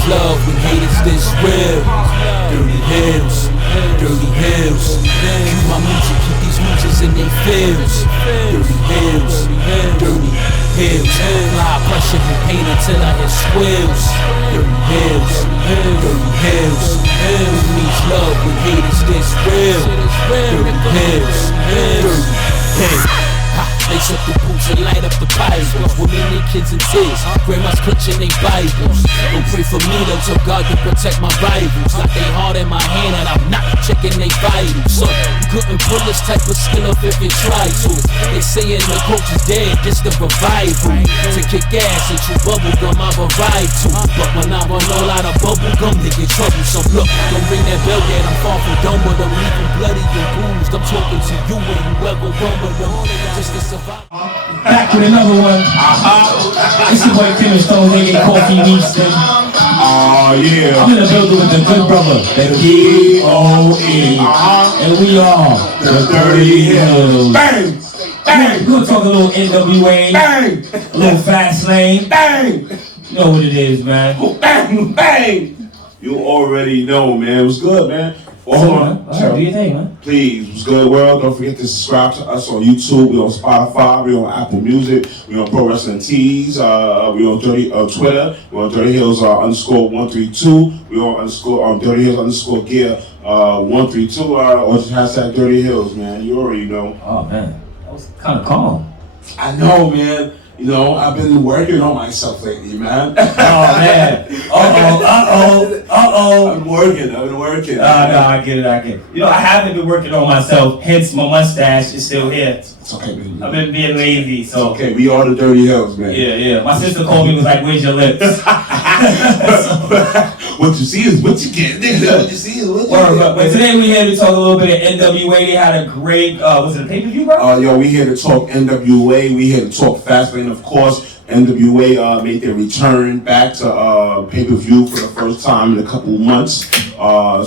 means love when hate is this real. Dirty Heelz, dirty Heelz. Cue my music, keep these mooches in they fields. Dirty Heelz, dirty Heelz. Apply pressure and pain until I hit squeals. Dirty Heelz, dirty Heelz. It means love when hate is this real. Dirty Heelz, dirty Heelz. Lace up the boots and light up the Bibles. Women and kids in tears, grandmas clutching they Bibles. Don't pray for me though, so God can protect my rivals. Like they heart in my hand and I'm not checking they vitals. So you couldn't pull this type of skill up if you tried to. They saying the coach is dead, this the revival. To kick ass and chew bubble gum, I've arrived to. But when I run all out of bubble gum, they get trouble. So look, don't ring that bell yet, I'm far from done with them. Leaving bloody and bruised, I'm talking to you and whoever run with them. Just to survive. Back with another one. It's your boy Kim and Stone, they get coffee meets them. Oh yeah. I'm in the building with the good brother, the D.O.E. And we are the Dirty Heelz. Bang! Bang! We're gonna talk a little NWA, Bang! a little Fastlane. Bang! You know what it is, man. Bang! Bang! You already know, man. It was good, man. Do your thing, man. Please, what's good, world? Don't forget to subscribe to us on YouTube. We're on Spotify. We're on Apple Music. We're on Pro Wrestling Tees. We're on Twitter. We're on Dirty Heelz _132. We're on Dirty Heelz _gear 132. Or just hashtag Dirty Heelz, man. You already know. Oh man, that was kind of calm. I know, man. You know, I've been working on myself lately, man. Oh man. Uh-oh. I've been working. No, I get it. You know, I haven't been working on myself, hence my mustache is still here. It's okay, baby. I've been being lazy, so. Okay, we are the Dirty Heelz, man. Yeah. My sister called me and was like, where's your lips? What you see is what you get, nigga. What you see is what you get. But today we here to talk a little bit of NWA. They had a great, was it a pay-per-view, bro? Yo, we here to talk NWA. We here to talk Fastlane, of course. NWA made their return back to pay-per-view for the first time in a couple months.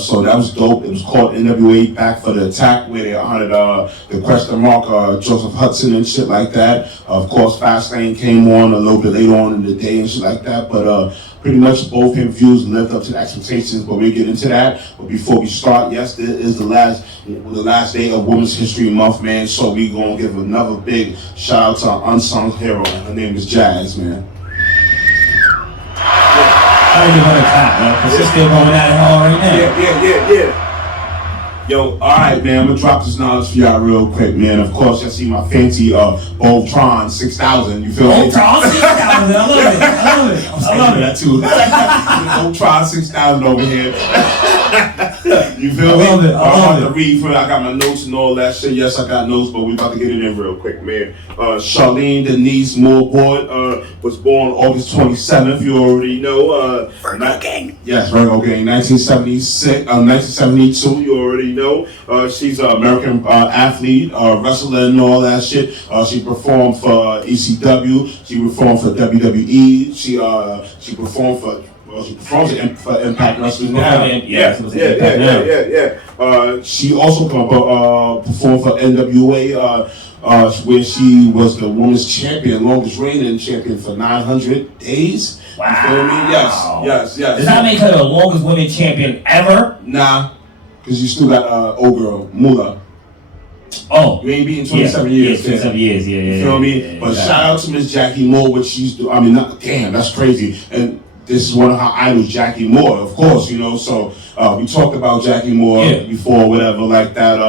So that was dope. It was called NWA Back for the Attack, where they honored the question mark Joseph Hudson and shit like that. Of course, Fastlane came on a little bit later on in the day and shit like that. But pretty much both pay-per-views lived up to the expectations. But we'll get into that. But before we start, yes, this is the last day of Women's History Month, man. So we gonna give another big shout out to our unsung hero. Her name is Jazz, man. I don't even want to clap, man, because she's still going at it hard right now. Yeah. Yo, alright, man, I'm gonna drop this knowledge for y'all real quick, man. Of course, y'all see my fancy Voltron 6000, you feel me? Voltron 6000, I love it. I love that too. Voltron 6000 over here. You feel me? I love it. I'm about to read for it. I got my notes and all that shit. Yes, I got notes, but we about to get it in real quick, man. Charlene Denise Moorboard was born August 27th. You already know. Virgo Gang. Yes, Virgo Gang. 1972. You already know. She's an American athlete, wrestler, and all that shit. She performed for ECW. She performed for WWE. She performed for. Well, she performs for Impact Wrestling now. Yeah. She also performed for NWA, where she was the women's champion, longest reigning champion for 900 days. Wow. You feel me? Yes. Does that make her the longest women champion ever? Nah, because you still got old girl, Moolah. Oh. You ain't beating 27 years. Yeah, 27 years, yeah. You feel me? But shout out to Miss Jackie Moore, what she's doing. I mean, damn, that's crazy. And this is one of her idols, Jackie Moore, of course, you know. So we talked about Jackie Moore before, whatever, like that.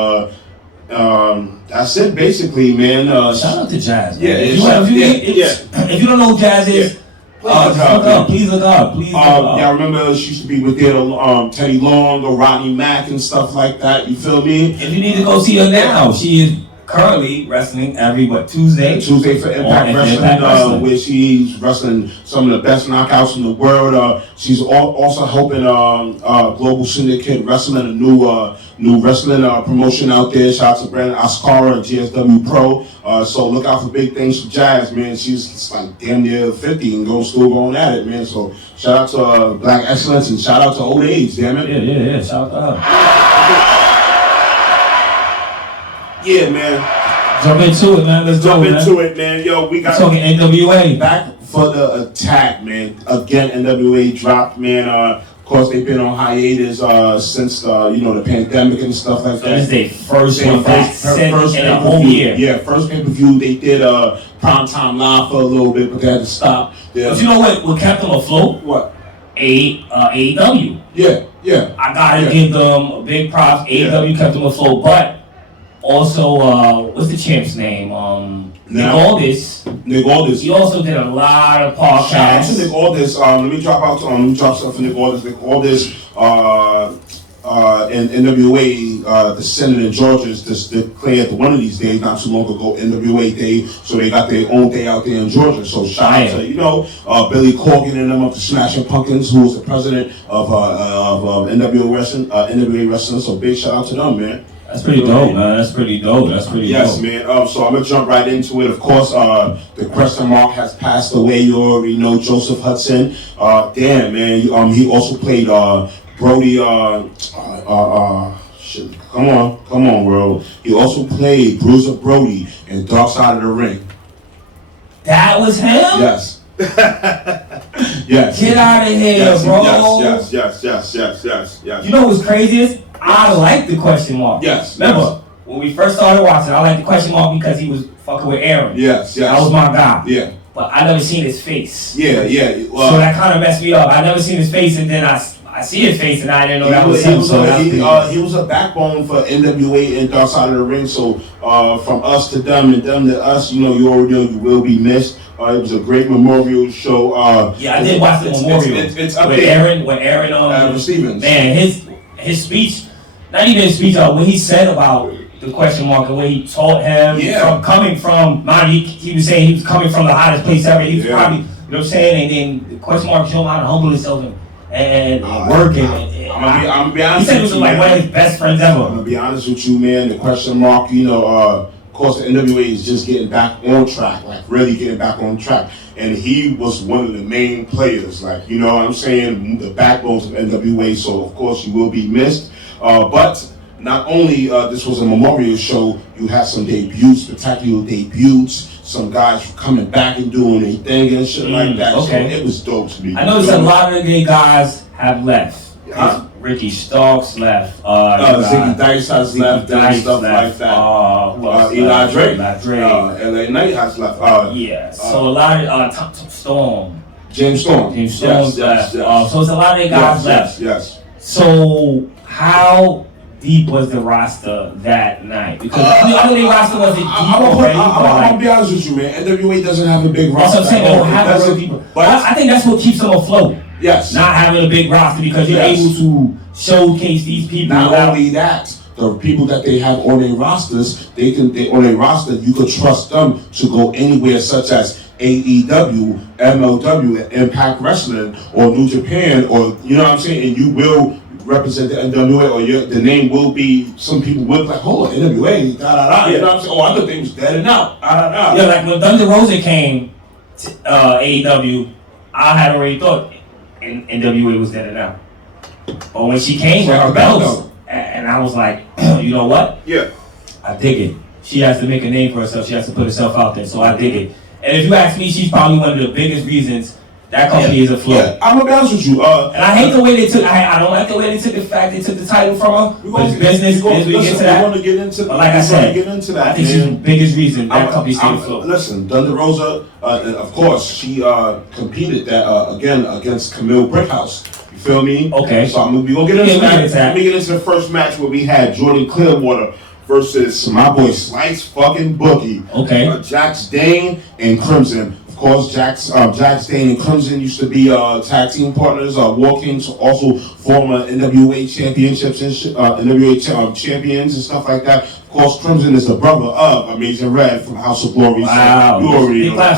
That's it, basically, man. Shout out to Jazz. Man. If you don't know who Jazz is, please look up. Y'all remember she used to be with Teddy Long or Rodney Mack and stuff like that. You feel me? If you need to go see her now, she is currently wrestling every Tuesday? Tuesday for Impact Wrestling, where she's wrestling some of the best knockouts in the world. She's also helping Global Syndicate Wrestling, a new wrestling promotion out there. Shout out to Brandon Ascara, GSW Pro. So look out for big things for Jazz, man. She's like damn near 50 and still going at it, man. So shout out to Black Excellence and shout out to Old Age, damn it. Yeah. Shout out to her. Yeah, man. Jump into it, man. Let's jump into it, man. Yo, we got talking NWA. Back for the attack, man. Again, NWA dropped, man. Of course, they've been on hiatus since the pandemic and stuff like that. This is their first one back in a whole year. Yeah, first pay-per-view. They did Primetime Live for a little bit, but they had to stop. But you know what kept them afloat? What? AEW. Yeah. I gotta give them big props. AEW kept them afloat, but also, what's the champ's name? Nick Aldis. He also did a lot of podcasts. Shout out to Nick Aldis. Let me drop something for Nick Aldis. Nick Aldis, in NWA, the Senate in Georgia just declared one of these days, not too long ago, NWA Day, so they got their own day out there in Georgia. So shout out to Billy Corgan and them up to Smashing Pumpkins, who was the president of NWA Wrestling. So big shout out to them, man. That's pretty dope, man. That's pretty dope. Yes, man. So I'm gonna jump right into it. Of course, the question mark has passed away. You already know Joseph Hudson. Damn, man. He also played Brody. Shit. Come on, bro. He also played Bruiser Brody in Dark Side of the Ring. That was him? Yes. Yes. Get out of here, bro. Yes. You know what's crazy is? I like the question mark. Yes. Remember, when we first started watching, I liked the question mark because he was fucking with Aaron. Yes. That was my guy. Yeah. But I never seen his face. Yeah. So that kind of messed me up. I never seen his face, and then I see his face, and I didn't know that was him. He was a backbone for NWA and Dark Side of the Ring. So from us to them and them to us, you already know you will be missed. It was a great memorial show. I did watch the memorial. It's up with there. Aaron Stevens. Man, his speech, not even his speech, what he said about the question mark and what he taught him from coming from, he was saying he was coming from the hottest place ever. He was probably, you know what I'm saying, and then the question mark showed him how to humble himself and work. I'm gonna be honest. He said it was like one of his best friends ever. I'm gonna be honest with you, man. The question mark, of course, the NWA is just getting back on track, like really getting back on track. And he was one of the main players, like, you know what I'm saying, the backbones of NWA. So, of course, you will be missed. But not only this was a memorial show, you had some debuts, spectacular debuts, some guys coming back and doing their thing and shit like that. Okay. So it was dope to me. I noticed a lot of the guys have left. Ricky Starks left. Ziggy Dice has left and stuff like that. Eli Drake. LA Knight has left. So a lot of Storm. James Storm. Yes, left. So it's a lot of the guys left. Yes. So how deep was the roster that night? Because the other roster wasn't deep already. I'm gonna be honest with you, man. NWA doesn't have a big roster. That's what I'm saying. They don't have a big roster. But I think that's what keeps them afloat. Yes. Not having a big roster because you're able to showcase these people. Not only that, the people that they have on their rosters, they on their roster, you could trust them to go anywhere, such as AEW, MLW, Impact Wrestling, or New Japan, or you know what I'm saying, and you will represent the NWA, or the name will be, some people will be like, hold on, NWA, da-da-da, you know what I'm saying? Oh, other things dead and out, da-da-da. Yeah, like when Thunder Rosa came to AEW, I had already thought NWA was dead and out. But when she came with her belts, and I was like, you know what? Yeah. I dig it. She has to make a name for herself. She has to put herself out there, so I dig it. And if you ask me, she's probably one of the biggest reasons that company is afloat. Yeah, I'm gonna be honest with you. And I hate the way they took. I don't like the way they took the fact they took the title from her. But it's business. We're going to get into that. But like I said, I think she's the biggest reason that company stayed afloat. Listen, Thunder Rosa, of course, she competed that again against Camille Brickhouse. You feel me? Okay. So we're gonna get into that. Let me get into the first match where we had Jordan Clearwater versus my boy Slice fucking Boogie. Okay. Jax Dane and Crimson. Of course, Jax Dane and Crimson used to be tag team partners. War Kings, also former NWA championships and NWA champions and stuff like that. Of course, Crimson is the brother of Amazing Red from House of Glory. Wow. So you already know that.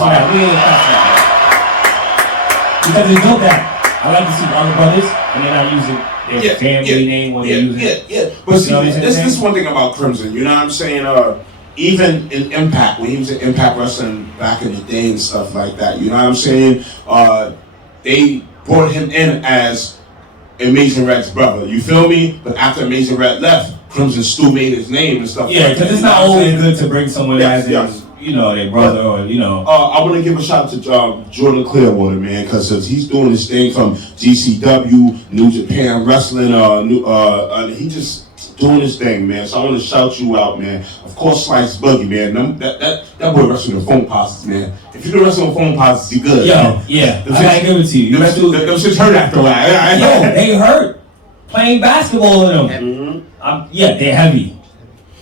Because it's dope that I like to see other brothers and they're not using their family name when they're using it. But see, this is one thing about Crimson. You know what I'm saying? Even in Impact, when he was in Impact Wrestling back in the day and stuff like that, you know what I'm saying? They brought him in as Amazing Red's brother. You feel me? But after Amazing Red left, Crimson Stu made his name and stuff. Yeah, because it's not always good to bring someone as their brother or I want to give a shout out to Jordan Clearwater, man, because he's doing his thing from GCW, New Japan Wrestling. He just doing his thing, man. So I want to shout you out, man. Of course, Slice Boogie, man. That boy wrestling with phone posits, man. If you can wrestle with phone posits, you good. Yeah. I gotta give it to you. Them shits hurt after a while. Yo, they hurt playing basketball in them. They're heavy.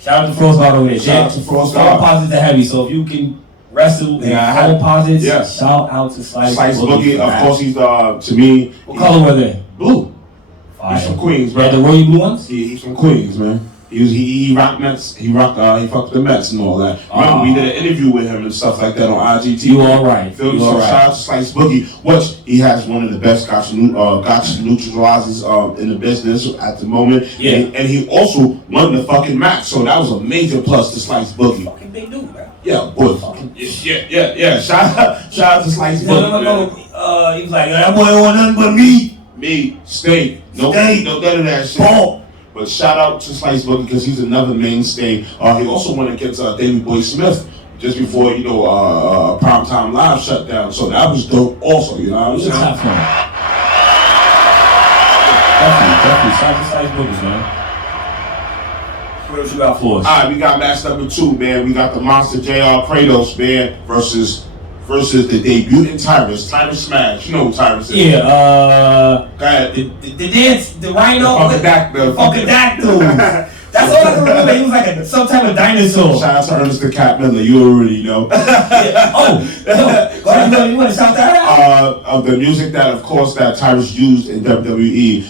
Shout out to Frostguard over there. Shout out to Frostguard. Phone posits are heavy, so if you can wrestle with phone posits, shout out to Slice Boogie. Of course, he's to me. What color were they? Blue. He's from Queens, bro. Yeah, the royal blue ones? He's from Queens, man. He rocked Mets. He fucked the Mets and all that. Remember, we did an interview with him and stuff like that on IGTV. You all right. So shout out to Slice Boogie, which he has one of the best gotcha neutralizers in the business at the moment. Yeah. And he also won the fucking match, so that was a major plus to Slice Boogie. Fucking big dude, bro. Yeah, boy. Yeah. Shout out to Slice Boogie. No. He was like, that boy don't want nothing but me. Me, steak. No better than that shit. Paul. But shout out to Slice Boogie because he's another mainstay. He also went against Davey Boy Smith just before, Primetime Live shut down. So that was dope also, you know what I'm saying? Definitely. Shout out to Slice Boogie, man. What else you got for us? Alright, we got match number 2, man. We got the Monster JR Kratos, man, versus the debuting Tyrus Smash. You know who Tyrus is? Yeah, go ahead. The dance, the rhino, the Funkadactyl. That's all I can remember. He was like some type of dinosaur. Shout out to Ernest the Cat Miller. You already know. You want to shout that out? Of the music that, of course, that Tyrus used in WWE,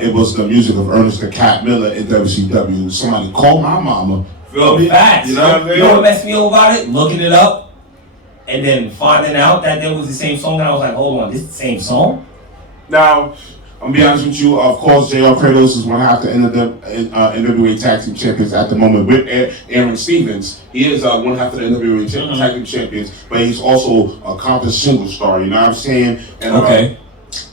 it was the music of Ernest the Cat Miller in WCW. Somebody called my mama. Feel me? Facts. You know what I mean? You know what messed me up about it? Looking it up. And then finding out that there was the same song, and I was like, hold on, this is the same song? Now, I'm gonna be honest with you, of course, JR Kratos is one half the NWA Tag Team Champions at the moment with Aaron Stevens. He is one half of the NWA Tag Team Champions, but he's also a accomplished single star, you know what I'm saying? And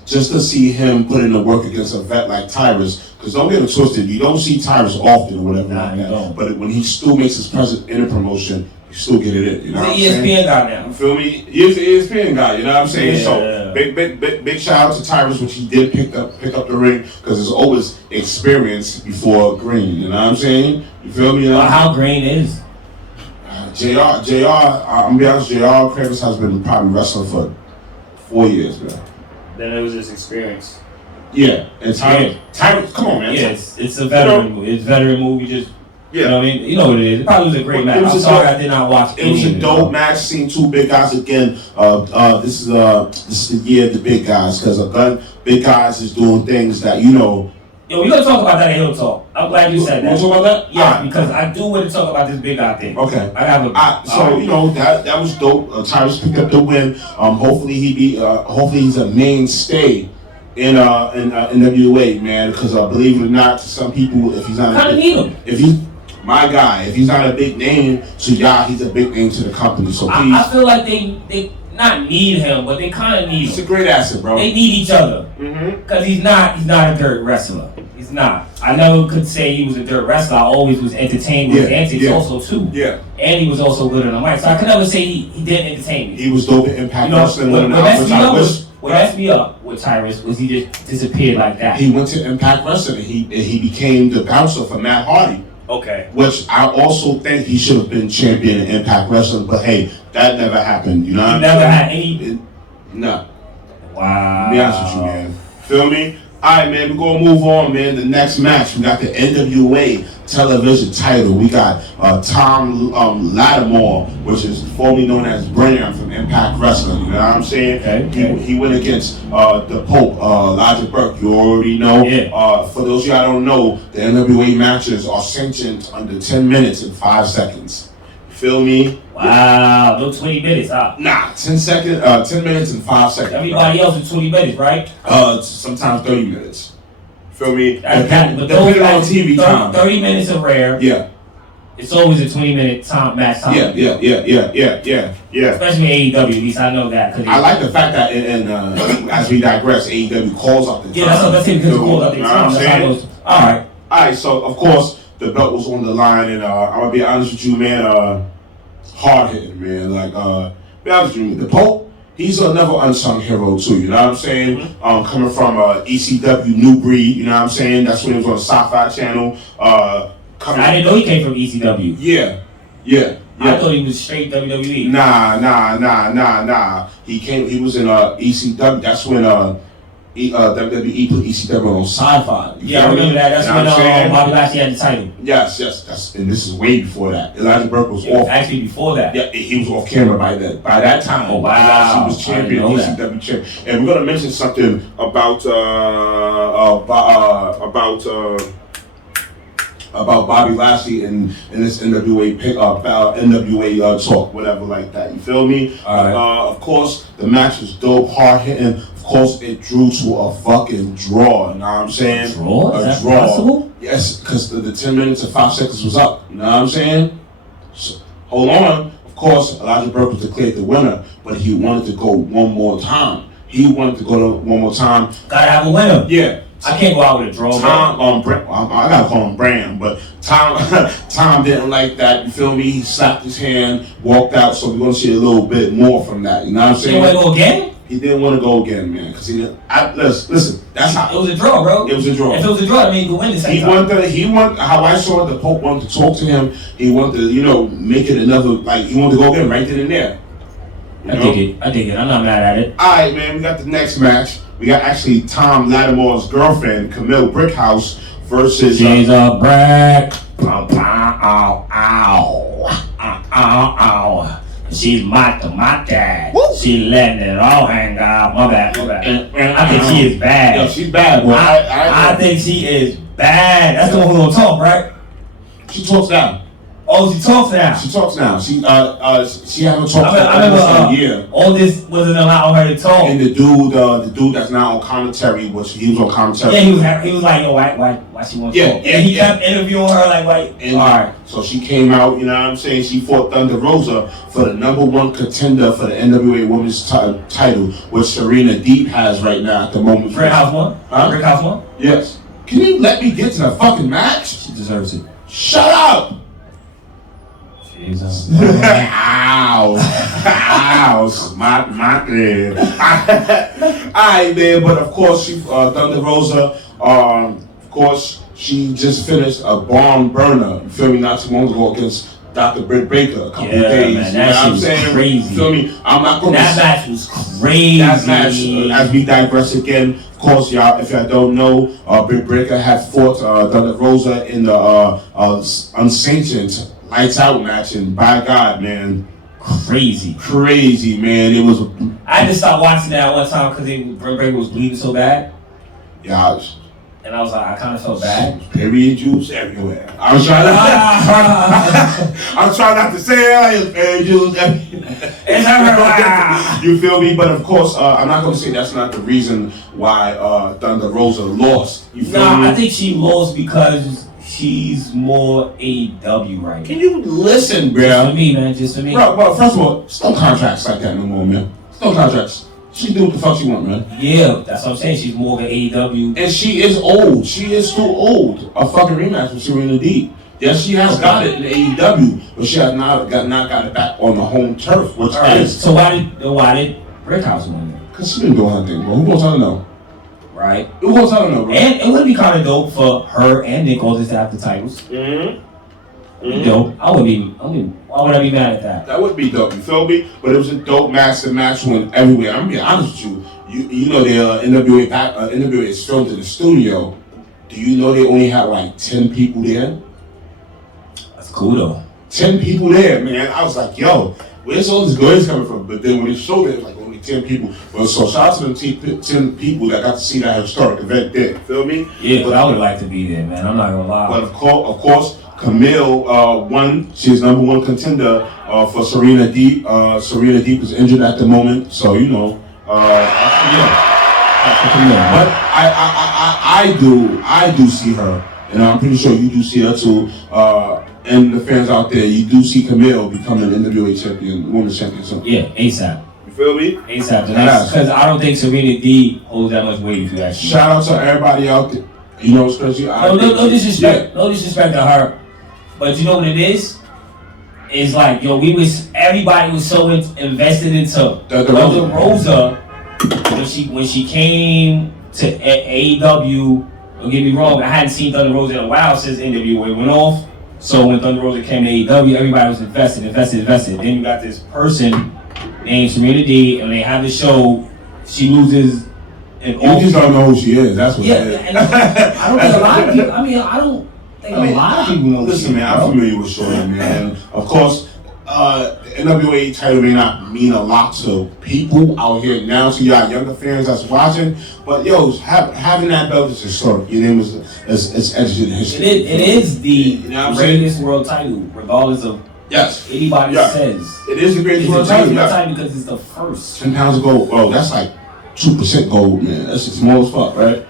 just to see him put in the work against a vet like Tyrus, because don't get it twisted, you don't see Tyrus often or whatever like that, but when he still makes his presence in a promotion, you still get it in, you know what I'm saying? He's an ESPN guy now. You feel me? He's an ESPN guy, you know what I'm saying? Yeah. So, big shout out to Tyrus, which he did pick up the ring, because there's always experience before green, you know what I'm saying? You feel me? How green is? JR, I'm gonna be honest, JR Kratos has been probably wrestling for 4 years, man. Then it was his experience. Yeah, and Tyrus, come on, man. Yeah, it's a veteran movie. It's a veteran movie, just... Yeah. You know what I mean? You know what it is. It probably was a great match. I'm sorry I did not watch it. It was a dope match. Seeing two big guys again. This is the year of the big guys, because big guys is doing things that, you know. Yo, we're going to talk about that in Heelz Talk. I'm glad you said that. You want to talk about that? Yeah, because I do want to talk about this big guy thing. Okay. I have a... you know, that was dope. Tyrus picked up the win. Hopefully he's a mainstay in NWA, man, because believe it or not, to some people, if he's not kind of need him. If he's not a big name to y'all, he's a big name to the company. So please, I feel like they not need him, but they kind of need him. He's a great asset, bro. They need each other because he's not a dirt wrestler. He's not. I never could say he was a dirt wrestler. I always was entertained with his antics also too. Yeah. And he was also good on the mic, so I could never say he didn't entertain me. He was dope at Impact Wrestling. What messed me up with Tyrus was he just disappeared like that. He went to Impact Wrestling and he became the bouncer for Matt Hardy. Okay. Which I also think he should have been champion in Impact Wrestling, but hey, that never happened. You know what I'm saying? Never had any. No. Wow. To be honest with you, man. Feel me? Alright, man, we're gonna move on, man. The next match, we got the NWA television title. We got Tom Lattimore, which is formerly known as Bram from Impact Wrestling. You know what I'm saying? Okay. He went against the Pope, Elijah Burke. You already know. Yeah. For those of y'all don't know, the NWA matches are sanctioned under 10 minutes and 5 seconds. Feel me? Wow, no 20 minutes, huh? Nah, 10 minutes and 5 seconds. Everybody else is 20 minutes, right? Sometimes 30 minutes. Feel me? Depending on TV time. 30 minutes are rare. Yeah. It's always a 20-minute match time. Yeah. Especially AEW, at least I know that. I like the fact that, as we digress, AEW calls up the time. Yeah, that's it, because it calls up the time. That's how it goes. Alright, so of course, the belt was on the line, and I'm going to be honest with you, man. hard hitting, man. Like, be honest with you, the Pope. He's another unsung hero too, you know what I'm saying? Coming from ECW New Breed, you know what I'm saying? That's when he was on the Sci-Fi Channel. I didn't know he came from ECW. Yeah. I thought he was straight WWE. Nah. He was in ECW. That's when WWE put ECW on Sci-Fi. Yeah, I remember that. That's when Bobby Lashley had the title. Yes. And this is way before that. Elijah Burke was off. Actually, before that. Yeah, he was off camera by that. By that time, oh wow, he was champion, ECW champion. And we're gonna mention something about Bobby Lashley and this NWA NWA talk, whatever like that. You feel me? Right. Of course, the match was dope, hard hitting. Of course, it drew to a fucking draw. You know what I'm saying? A draw? Is that draw. possible? Yes, because the 10 minutes and 5 seconds was up. You know what I'm saying? So, hold on. Of course, Elijah Burke was declared the winner, but he wanted to go one more time. One more time. Gotta have a winner. Yeah. I can't go out with a draw. Tom, I gotta call him Bram, but Tom didn't like that. You feel me? He slapped his hand, walked out. So we're gonna see a little bit more from that. You know what I'm saying? He didn't want to go again. He didn't want to go again, man, because he didn't. Listen. That's how it was a draw, bro. It was a draw. If it was a draw, I mean, you could win the same time. He wanted. How I saw it, the Pope wanted to talk to him. He wanted to, make it another. Like he wanted to go again right then and there. I dig it. I'm not mad at it. All right, man. We got the next match. We got actually Tom Lattimore's girlfriend, Camille Brickhouse, versus. She's a brick. Ow. She's my dad. Woo. She letting it all hang out. My bad. I think she is bad. Yo, she's bad, boy. I think she is bad. That's the one who's gonna talk, right? She talks now. Oh, she talks now. She talks now. She haven't talked I remember, for a year. All this wasn't allowing her to talk. And the dude that's now on commentary, he was on commentary. Yeah, he was like, yo, why she wants to talk? And he kept interviewing her like, all right. So she came out, you know what I'm saying? She fought Thunder Rosa for the #1 contender for the NWA Women's title, which Serena Deeb has right now at the moment. Brickhouse won? Huh? Brickhouse won? Yes. Can you let me get to the fucking match? She deserves it. Shut up! Jesus. Ow, my man. Alright, man, but of course, Thunder Rosa, of course, she just finished a barn burner, you feel me, not too long ago against Dr. Britt Baker, a couple of days. Man, that shit was crazy. You feel me? I'm not gonna. That match was crazy. That match, as we digress again, of course, y'all, if y'all don't know, Britt Baker had fought Thunder Rosa in the unsanctioned Lights Out match, and by God, man, crazy, man. It was. I had to stop watching that one time because Britt Baker was bleeding so bad. Yeah. And I was like, I kind of felt bad. Period juice everywhere. I'm trying not to say it. Period juice everywhere. You feel me? But of course, I'm not going to say that's not the reason why Thunder Rosa lost. You feel me? I think she lost because she's more AEW right now. Can you listen, bro? Just for me, man. Just for me. Bro, well, first of all, there's no contracts like that no more, man. There's no contracts. She can do what the fuck she want, man. Yeah, that's what I'm saying. She's more than AEW. And she is old. She is too old. A fucking rematch with Serena Deeb. Yes, she has got it in AEW, but she has not got it back on the home turf, which is. So why did Brickhouse win it? Because she didn't do her thing, bro. Who gonna tell her no? Right. Who gonna tell her no, bro? And it would be kind of dope for her and Nick Aldis to have the titles. Dope. Why would I be mad at that? That would be dope, you feel me? But it was a dope match. The match went everywhere. I'm being honest with you. You know the NWA is filmed in the studio. Do you know they only had like 10 people there? That's cool though. 10 people there, man. I was like, yo, where's all this noise coming from? But then when they showed it was like only 10 people. Well, so shout out to them 10 people that got to see that historic event there. Feel me? Yeah, but I would like to be there, man. I'm not gonna lie. But of course, Camille won. She's #1 contender for Serena Deeb. Serena Deeb is injured at the moment, so you know. But I do see her, and I'm pretty sure you do see her too. And the fans out there, you do see Camille becoming an NWA champion, women's champion. So. Yeah, ASAP. You feel me? ASAP. Because I don't think Serena Deeb holds that much weight if you actually. Shout out to everybody out there. You know, especially no disrespect. Yeah. No disrespect to her. But you know what it is? is like, yo, everybody was so invested into Thunder Rosa when she came to AEW. Don't get me wrong, I hadn't seen Thunder Rosa in a while since NWA went off. So when Thunder Rosa came to AEW, everybody was invested. Then you got this person named Serena D, and they have the show. She loses. You just don't know who she is. That's what it is. And I don't think a lot of people. I don't think a lot of people know. Listen, man, I'm familiar with Shorty, man. Of course, the NWA title may not mean a lot to people out here now, to y'all younger fans that's watching. But yo, having that belt is historic. Your name is etched in history. It is the greatest world title, regardless of anybody says. It is the greatest world title. Because it's the first. 10 pounds of gold. Oh, that's like 2% gold, man. That's just small as fuck, right?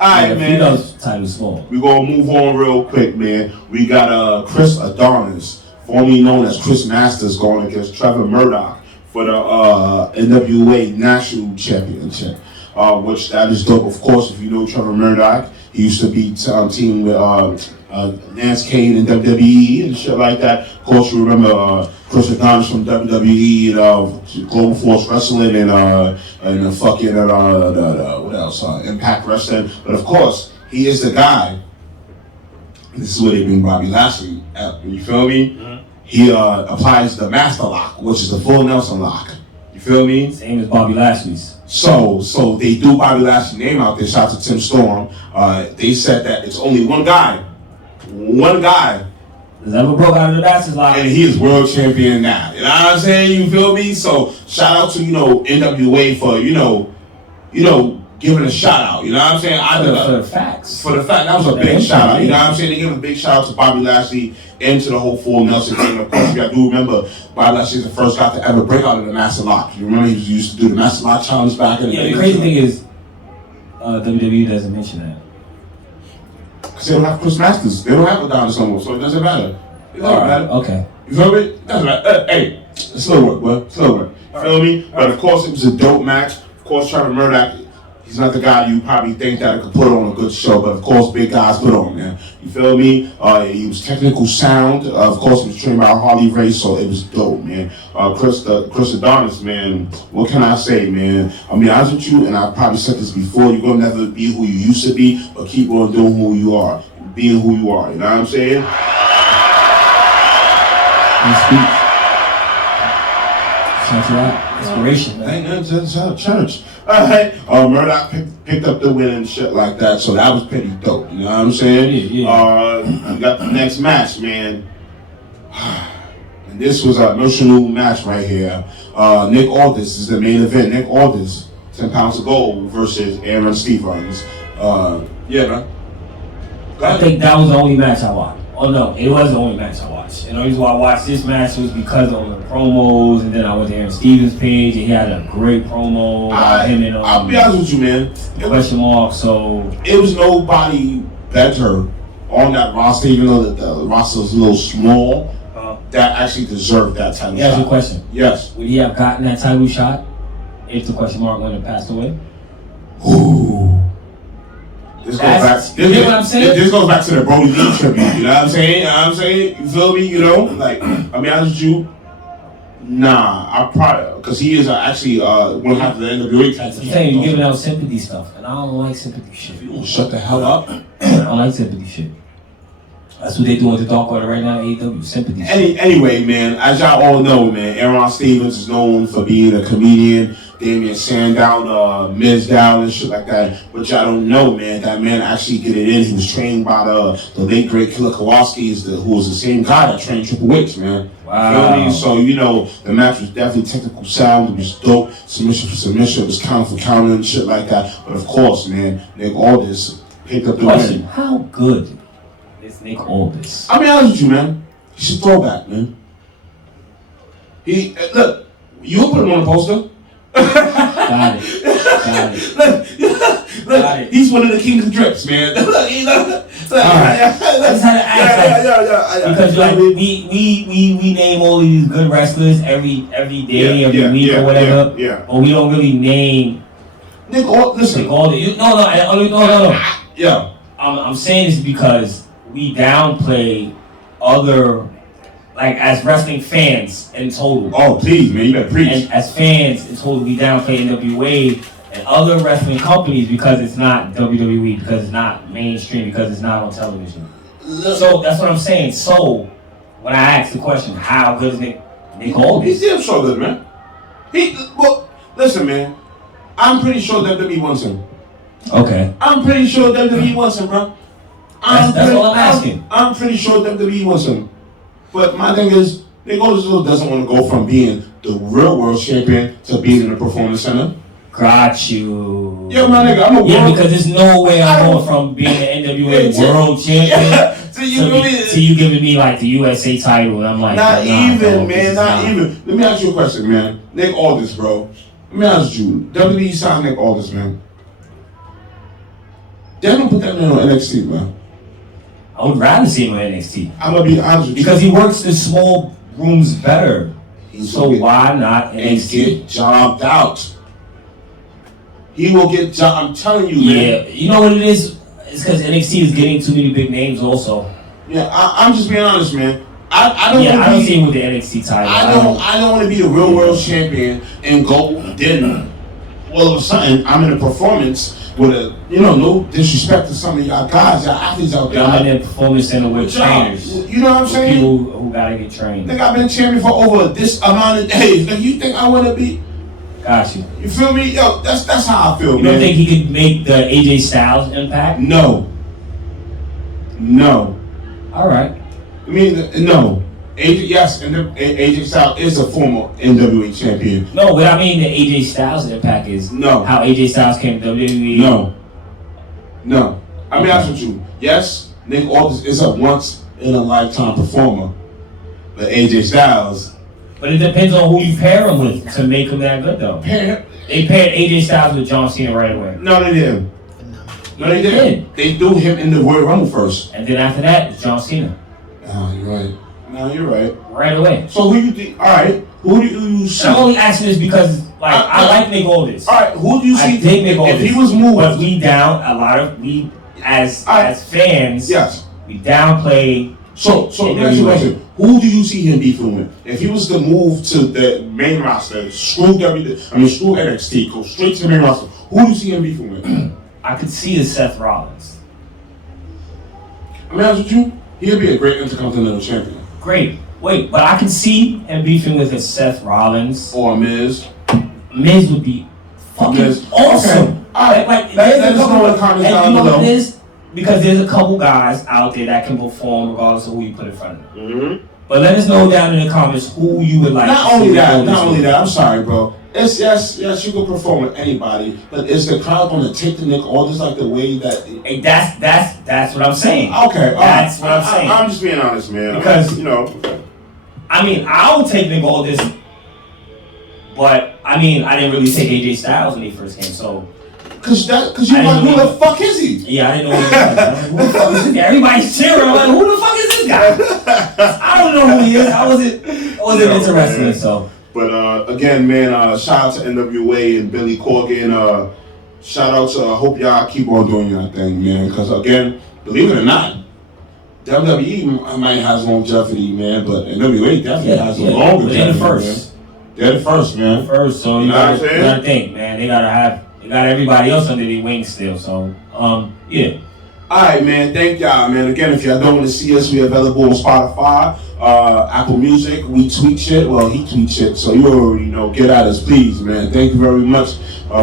Alright, man. Time is small. We're gonna move on real quick, man. We got Chris Adonis, formerly known as Chris Masters, going against Trevor Murdoch for the NWA National Championship. Which that is dope. Of course, if you know Trevor Murdoch, he used to be team with Lance Kane in WWE and shit like that. Of course, you remember Chris Adonis from WWE, Global Force Wrestling, and the fucking what else? Impact Wrestling. But of course, he is the guy. This is where they bring Bobby Lashley at. You feel me? Mm-hmm. He applies the Master Lock, which is the full Nelson lock. You feel me? Same as Bobby Lashley's. So they do Bobby Lashley's name out there. Shout out to Tim Storm. They said that it's only one guy has ever broke out of the Master's Lock, and he is world champion now. You know what I'm saying? You feel me? So shout out to NWA for giving a shout out. You know what I'm saying? For the facts. For the fact that was a big shout out. You know what I'm saying? They give a big shout out to Bobby Lashley and to the whole full Nelson thing. Of course, you got to remember Bobby Lashley is the first guy to ever break out of the Master Lock. You remember he used to do the Master Lock challenge back in the day. The crazy thing is WWE doesn't mention that. Because they don't have Chris Masters. They don't have Adonis no more, so it doesn't matter. It doesn't matter. Okay. You feel me? It doesn't matter. Hey, it's slow work, bro. Slow work. You feel me? But of course, it was a dope match. Of course, Trevor Murdoch, he's not the guy you probably think that could put on a good show, but of course, big guys put on, man. You feel me? He was technical sound. Of course, he was trained by Harley Race, so it was dope, man. Chris Adonis, man, what can I say, man? I'll be honest with you, and I probably said this before, you're going to never be who you used to be, but keep on doing who you are, being who you are, you know what I'm saying? Shout you out. Inspiration, man. Shout out church. Alright, Murdoch picked up the win and shit like that, so that was pretty dope, you know what I'm saying? Yeah. We got the next match, man. And this was an emotional match right here. Nick Aldis is the main event. Nick Aldis, 10 pounds of gold versus Aaron Stevens. Man. I think that was the only match I watched. Oh no, it was the only match I watched. And the reason why I watched this match was because of the promos, and then I went to Aaron Stevens' page, and he had a great promo about him and I'll be honest with you, man. Question mark. So it was nobody better on that roster, even though the roster was a little small, that actually deserved that title shot. That's your question. Yes. Would he have gotten that title shot if the question mark wouldn't have passed away? Ooh. This goes back to the Brody Lee tribute, you know what I'm saying? You feel me? You know? Like, I'll be honest with you, nah, I probably, because he is actually one half of the NWA I'm saying you're giving out sympathy stuff, and I don't like sympathy shit. You don't shut the hell up. I don't like sympathy shit. That's what they doing with the Dark Order right now, AEW, sympathy shit. Anyway, man, as y'all all know, man, Aaron Stevens is known for being a comedian. Damian Sandow, Miz Down and shit like that. But y'all don't know, man, that man actually get it in. He was trained by the late great Killer Kowalski, who was the same guy that trained Triple H, man. Wow. So, the match was definitely technical sound. It was dope. Submission for submission. It was counter for counter and shit like that. But of course, man, Nick Aldis picked up the win. How good is Nick Aldis? I'll be honest with you, man. He's a throwback, man. Look, you put him on a poster. Got it. Look, he's one of the kings of drips, man. Because we name all these good wrestlers every day, every week or whatever. But we don't really name Nick Aldis. No. Yeah. I'm saying this because we downplay other, like as wrestling fans in total. Oh, please, man, you better preach. And as fans in total, we downplay NWA and other wrestling companies because it's not WWE, because it's not mainstream, because it's not on television. So that's what I'm saying. So when I ask the question, how good is Nick Aldis? He's still so good, man. Well, listen, man. I'm pretty sure WWE wants him. Okay. I'm pretty sure WWE wants him, bro. That's all I'm asking. I'm pretty sure WWE wants him. But my thing is, Nick Aldis doesn't want to go from being the real world champion to being in the performance center. Got you. Yo, my nigga, I'm a world. Yeah, because there's no way I'm going from being an NWA world champion to you giving me like the USA title, and I'm like, not even, man, not even. Let me ask you a question, man. Nick Aldis, bro. Let me ask you. WWE signed Nick Aldis, man. They don't put that man on NXT, man. I would rather see him on NXT. I'm gonna be honest with you. Because he works the small rooms better. So why not NXT? And get jobbed out. He will get jobbed. I'm telling you, man. Yeah, you know what it is? It's because NXT is getting too many big names also. Yeah, I'm just being honest, man. I don't see him with the NXT title. I don't want to be the real world champion and go then all of a sudden I'm in a performance with a, no disrespect to some of y'all guys, y'all athletes out there. I'm in a performance center with trainers. You know what I'm saying? People who gotta get trained. I think I've been champion for over this amount of days. Like, you think I want to be? Got you. You feel me? Yo, that's how I feel, man. You don't think he could make the AJ Styles impact? No. All right. I mean, no. Yes, and AJ Styles is a former NWA champion. No, but I mean the AJ Styles impact is how AJ Styles came to WWE. No. I mean, honest with you. Yes, Nick Aldis is a once in a lifetime performer, but AJ Styles. But it depends on who you pair him with to make him that good, though. They paired AJ Styles with John Cena right away. No, they didn't. No, they didn't. They threw him in the Royal Rumble first. And then after that, it's John Cena. Oh, you're right. No, you're right. Right away. So who you think? All right. Who do you see? I'm only asking this because, I like Nick Aldis. All right. Who do you see? I dig Nick Aldis. If he was moved, but we down a lot of as fans. Yes. We downplay. So next question. Who do you see him beefing with? If he was to move to the main roster, screw NXT, go straight to the main roster. Who do you see him beefing with? I could see the Seth Rollins. I mean, honest with you, he'll be a great Intercontinental Champion. Great. Wait, but I can see him beefing with a Seth Rollins. Or a Miz. Miz would be fucking awesome. Okay. All right. Like, Let us know in the comments down below. What it is? Because there's a couple guys out there that can perform regardless of who you put in front of them. Mm-hmm. But let us know down in the comments who you would like. Not only that. I'm sorry, bro. It's yes, you can perform with anybody, but is the crowd going to take the Nick Aldis like the way that? Hey, that's what I'm saying. Okay, that's what I'm saying. I'm just being honest, man. Because I mean, I'll take Nick Aldis, but I mean, I didn't really take AJ Styles when he first came, so. Cause you like, who the fuck is he? Yeah, I didn't know who he was. Like, who the fuck is this guy? Everybody's cheering. I'm like, who the fuck is this guy? I don't know who he is. I wasn't interested in so. But again, man, shout out to NWA and Billy Corgan. Shout out to, I hope y'all keep on doing your thing, man. Because again, believe it or not, WWE might have longevity, man, but NWA definitely has a longer longevity. They're the first. They're the first, man. First, so you gotta think, man. They got everybody else under their wings still, so yeah. Alright, man, thank y'all, man. Again, if y'all don't want to see us, we're available on Spotify, Apple Music. We tweet shit. Well, he tweets shit, so you already know. Get at us, please, man. Thank you very much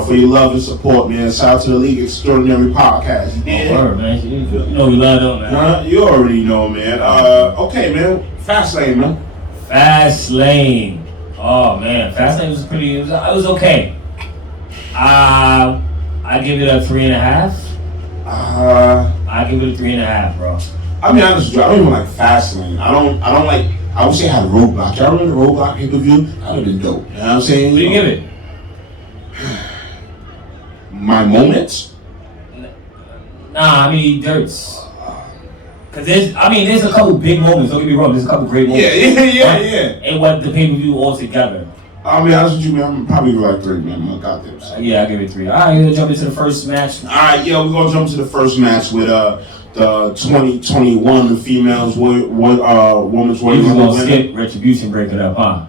for your love and support, man. Shout out to the League Extraordinary Podcast. Word, man. You know we love them, man. You already know, man. Okay, man. Fastlane, man. Fastlane. Oh, man. Fastlane was it was okay. I give it a 3.5. I give it a 3.5, bro. I'll be honest with you, I don't even like Fastlane. I don't like. I would say I had Roadblock. Y'all remember Roadblock pay-per-view? That would have been dope. You know what I'm saying? What do you give it? My moments? Nah, I mean dirts. Cause there's a couple big moments. Don't get me wrong. There's a couple great moments. Yeah. And what the pay-per-view all together. I'll be honest with you, man. I'm probably like 3, man. I got this. Yeah, I give it 3. All right, we're gonna jump into the first match. All right, we're gonna jump to the first match with the 2021 females women's We just gonna skip Retribution breaking up, huh?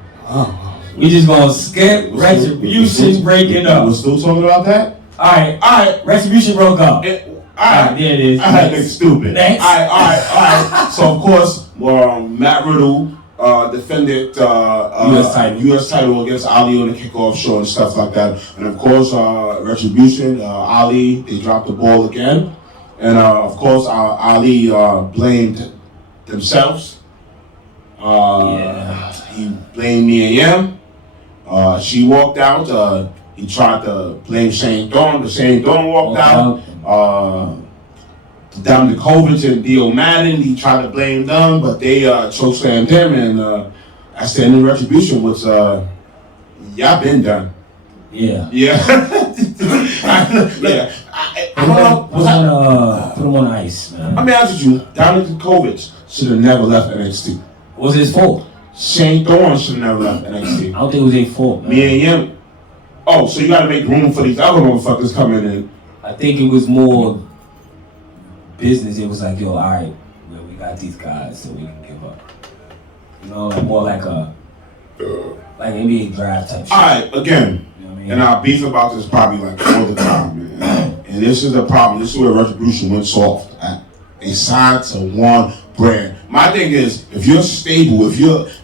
We just gonna skip Retribution breaking up. We're still talking about that? Alright, Retribution broke up. Alright, there it is. Alright, nigga, stupid. Next. Alright. So of course, Matt Riddle defended U.S. title against Ali on the kickoff show and stuff like that. And of course, Retribution, Ali, they dropped the ball again. And of course, Ali blamed themselves. He blamed Mia Yim. She walked out. He tried to blame Shane Thorne, but Shane Thorne walked out. Dominic Kovic and Dio Madden, he tried to blame them, but they chokeslammed him, and that's the end of Retribution, which y'all been done. Yeah. Yeah. I don't know. Put him on ice, man. Let me ask you, Dominic Kovic should have never left NXT. Was it his fault? Shane Thorne should have never left NXT. I don't think it was their fault, man. Me and him. Oh, so you got to make room for these other motherfuckers coming in. I think it was more business. It was like, yo, all right, well, we got these guys, so we can give up. You know, like more like a NBA draft type shit. All right, again, you know what I mean? And our beef about this probably like all the time, man. And this is the problem. This is where Retribution went soft. They signed to one brand. My thing is, if you're stable,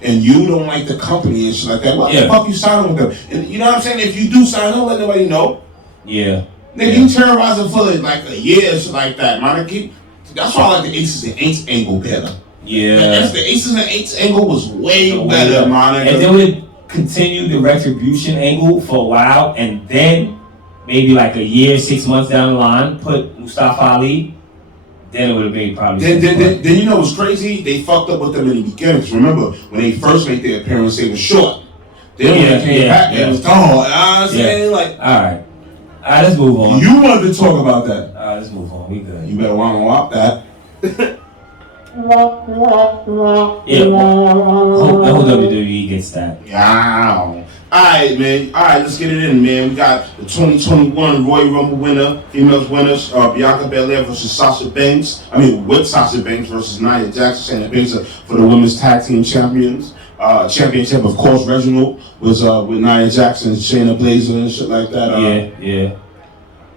and you don't like the company and shit like that, what the fuck you signing with them? And you know what I'm saying? If you do sign, don't let nobody know. Yeah. Nigga, you terrorize them for like a year or shit like that, man. That's why I like the Aces and Eights angle better. Yeah. The Aces and Eights angle was way better, man. And they would continue the Retribution angle for a while, and then maybe like a year, 6 months down the line, put Mustafa Ali. Then it would have made probably. Then you know what's crazy? They fucked up with them in the beginning. Remember when they first made their appearance, they were short. Then when they came back, they was tall. You know what I'm saying? Like, all right, let's move on. You wanted to talk about that? All right, let's move on. We good. You better want to walk that. Yeah. Hope WWE gets that. Yeah. Alright, man. Alright, let's get it in, man. We got the 2021 Royal Rumble winner, females winners, Bianca Belair versus Sasha Banks. With Sasha Banks versus Nia Jax, Shayna Baszler for the women's tag team championship. Of course, Reginald was with Nia Jax and Shayna Baszler and shit like that. Yeah.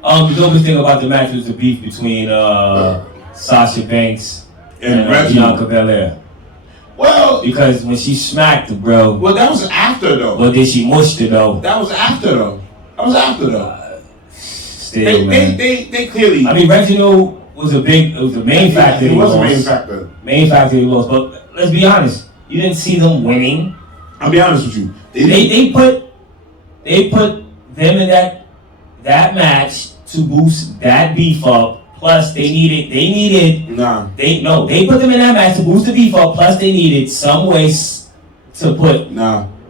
The dopest thing about the match was the beef between Sasha Banks and Bianca Belair. Well, because when she smacked her, bro. Well, that was after though. But then she mushed her though. That was after though. Still, man. They clearly. Reginald was the main factor. He was the main factor. Main factor he lost. But let's be honest. You didn't see them winning. I'll be honest with you. They put them in that match to boost that beef up. Plus, they put them in that match to boost the beef up. Plus, they needed some ways to put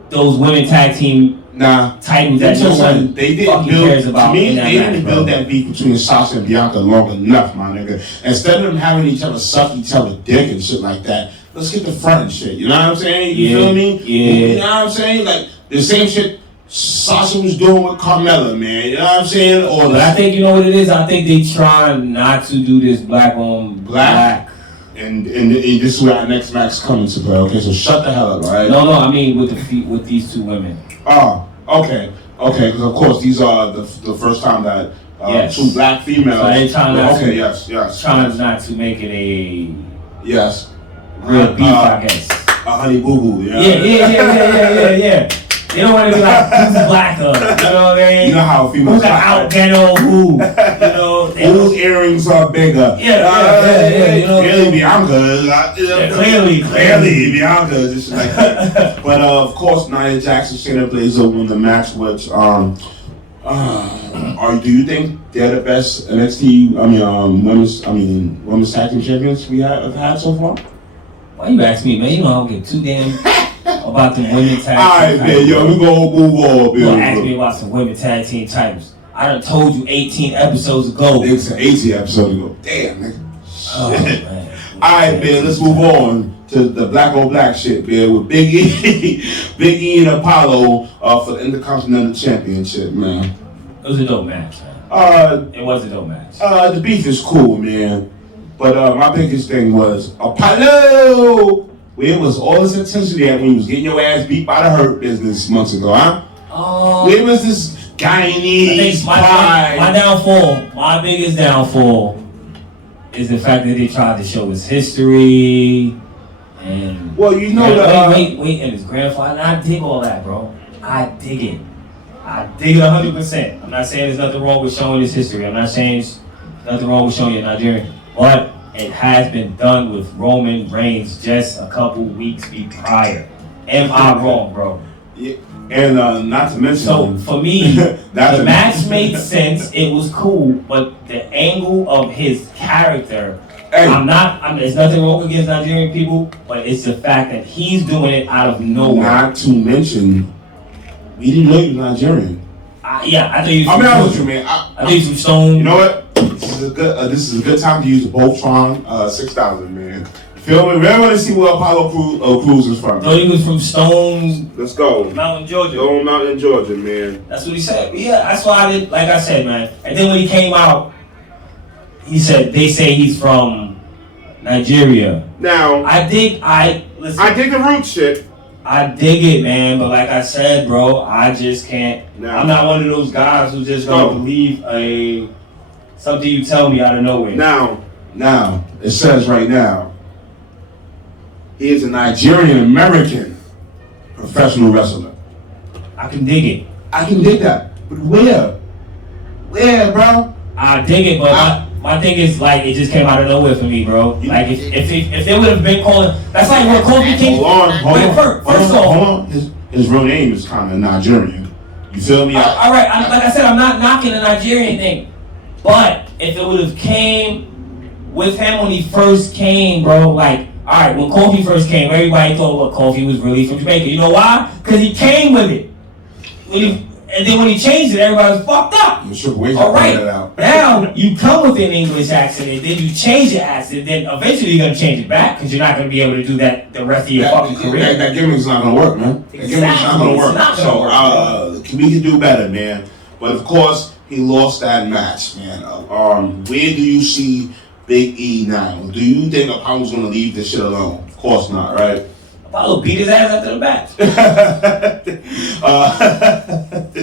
those women tag team titles that no one fucking cares about. To me, they didn't build that beef between Sasha and Bianca long enough, my nigga. Instead of them having each other suck each other dick and shit like that, let's get the front and shit. You know what I'm saying? You feel me? Yeah. You know what I'm saying? Like the same shit Sasha was doing with Carmella, man. You know what I'm saying? But I think you know what it is. I think they trying not to do this black on black. And this is where our next match comes to play. Okay, so shut the hell up, right? No. I mean with these two women. Oh, okay. Because of course these are the first time that two black females. So they trying not to. Yes. Trying not to make it a real beef, I guess. A honey boo boo. Yeah. They don't want to be like, who's blacker? You know what I mean? You know how females who's out ghetto who? You know, whose earrings are bigger? Yeah. You know, clearly Bianca. Clearly Bianca. Just like that. But of course, Nia Jax and Shayna Baszler won the match. Which do you think they're the best NXT? Women's tag team champions we have had so far? Why you ask me, man? You know I don't get too damn about the women tag team. Alright, man, we gonna move on, man. You gonna ask me about some women tag team titles. I done told you 18 episodes ago. It's 18 episodes ago. Damn, nigga. Oh, man. Alright, man, let's move on to the black on black shit, man, with Big E and Apollo for the Intercontinental Championship, man. It was a dope match, man. It was a dope match. The beef is cool, man. But my biggest thing was Apollo. Where was all this intensity at when you was getting your ass beat by the Hurt Business months ago, huh? Where was this Guyanese pride? My downfall, my biggest downfall, is the fact that they tried to show his history and. Well, you know wait, and his grandfather. And I dig all that, bro. I dig it 100%. I'm not saying there's nothing wrong with showing his history. I'm not saying there's nothing wrong with showing you're Nigerian, but it has been done with Roman Reigns just a couple weeks prior. Am I wrong, bro? Yeah. And not to mention. So for me, the match made sense. It was cool, but the angle of his character. Hey. There's nothing wrong against Nigerian people, but it's the fact that he's doing it out of nowhere. Not to mention, we didn't know you were Nigerian. I thought you was I'm honest with you, man. I thought you was from Stone. You know what? This is a good time to use the Voltron 6000, man. Feel me? We want to see where Apollo Crews is from. No, he was from Stone. Let's go. Mountain, Georgia. Go Mountain, Georgia, man. That's what he said. Yeah, that's why I did. Like I said, man. And then when he came out, he said they say he's from Nigeria. Now I dig the root shit. I dig it, man, but like I said, bro, I just can't. Now, I'm not one of those guys who's just gonna believe something you tell me out of nowhere. Now, it says right now, he is a Nigerian American professional wrestler. I can dig it. I can dig that, but where? Where, bro? I dig it, but my thing is like it just came out of nowhere for me, bro. Like if they would have been calling, that's like when Kofi came. Hold on. First off, his real name is kind of Nigerian. You feel me? All right. Like I said, I'm not knocking the Nigerian thing, but if it would have came with him when he first came, bro, like. Alright, when Kofi first came, everybody thought Kofi was really from Jamaica. You know why? Because he came with it. And then when he changed it, everybody was fucked up. Alright, now you come with an English accent and then you change your accent, then eventually you're going to change it back because you're not going to be able to do that the rest of your fucking career. That gimmick's not going to work, man. That gimmick's not going to work. We can do better, man. But of course, he lost that match, man. Where do you see Big E now? Do you think Apollo's gonna leave this shit alone? Of course not, right? Apollo beat his ass after the match.